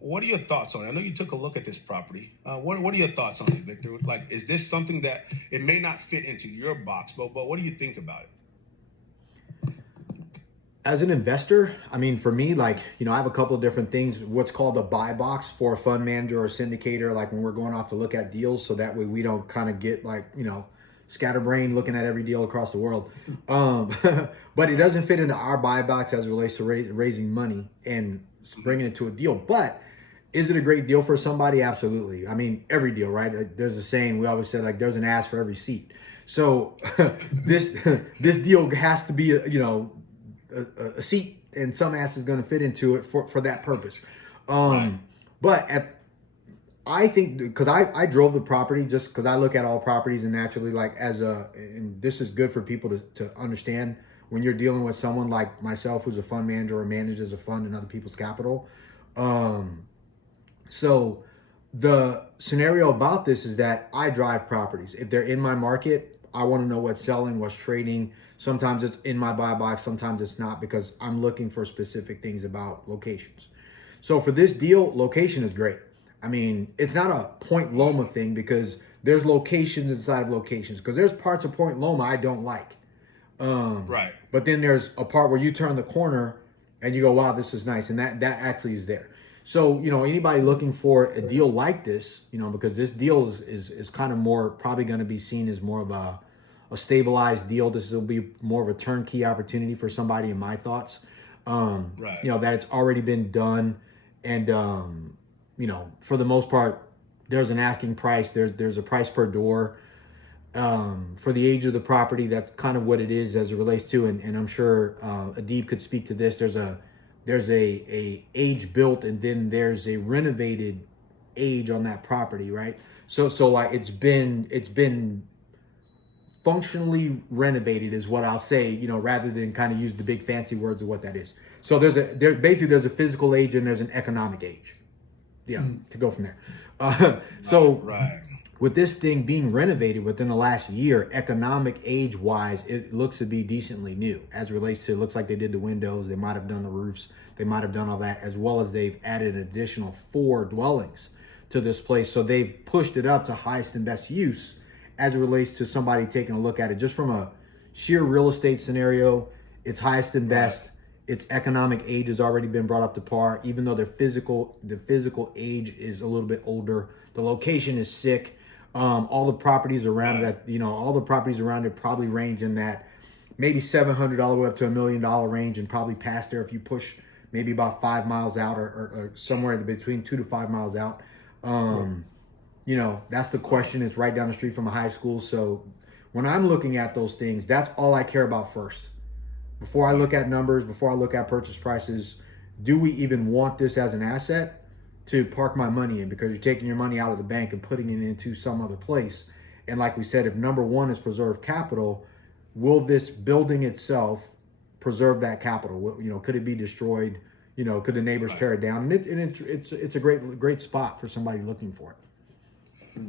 what are your thoughts on it? I know you took a look at this property. What are your thoughts on it, Victor? Like, is this something that it may not fit into your box, but what do you think about it? As an investor, I mean, for me, like, I have a couple of different things, what's called a buy box for a fund manager or syndicator, like when we're going off to look at deals. So that way we don't kind of get like, scatterbrained looking at every deal across the world. Um, but it doesn't fit into our buy box as it relates to raising money and bringing it to a deal. But is it a great deal for somebody? Absolutely. I mean, every deal, right? There's a saying we always say, like, there's an ass for every seat. So this this deal has to be, a seat, and some ass is going to fit into it for that purpose. Right. But I think, because I drove the property, just because I look at all properties, and naturally, like, and this is good for people to understand when you're dealing with someone like myself who's a fund manager or manages a fund in other people's capital. So the scenario about this is that I drive properties. If they're in my market, I want to know what's selling, what's trading. Sometimes it's in my buy box, sometimes it's not, because I'm looking for specific things about locations. So for this deal, location is great. I mean, it's not a Point Loma thing, because there's locations inside of locations, because there's parts of Point Loma I don't like. Right. But then there's a part where you turn the corner and you go, wow, this is nice. And that actually is there. So, anybody looking for a deal like this, because this deal is kind of more probably going to be seen as more of a stabilized deal. This will be more of a turnkey opportunity for somebody, in my thoughts. Right. That it's already been done. And, for the most part, there's an asking price. There's a price per door. For the age of the property, that's kind of what it is as it relates to, and I'm sure Adib could speak to this. There's a age built, and then there's a renovated age on that property, right? So like it's been functionally renovated is what I'll say, rather than kind of use the big fancy words of what that is. So there's a physical age and there's an economic age. Yeah, to go from there. So Right. with this thing being renovated within the last year, economic age wise, it looks to be decently new as it relates to, it looks like they did the windows, they might have done the roofs, they might have done all that, as well as they've added an additional 4 dwellings to this place. So they've pushed it up to highest and best use as it relates to somebody taking a look at it. Just from a sheer real estate scenario, it's highest and best. Its economic age has already been brought up to par, even though the physical age is a little bit older. The location is sick. All the properties around it, all the properties around it probably range in that maybe $700 all the way up to $1 million range, and probably past there if you push maybe about 5 miles out, or somewhere between 2 to 5 miles out. That's the question. It's right down the street from a high school. So when I'm looking at those things, that's all I care about first. Before I look at numbers, before I look at purchase prices, do we even want this as an asset to park my money in? Because you're taking your money out of the bank and putting it into some other place. And like we said, if number one is preserve capital, will this building itself preserve that capital? Could it be destroyed? Could the neighbors tear it down? And it's a great spot for somebody looking for it.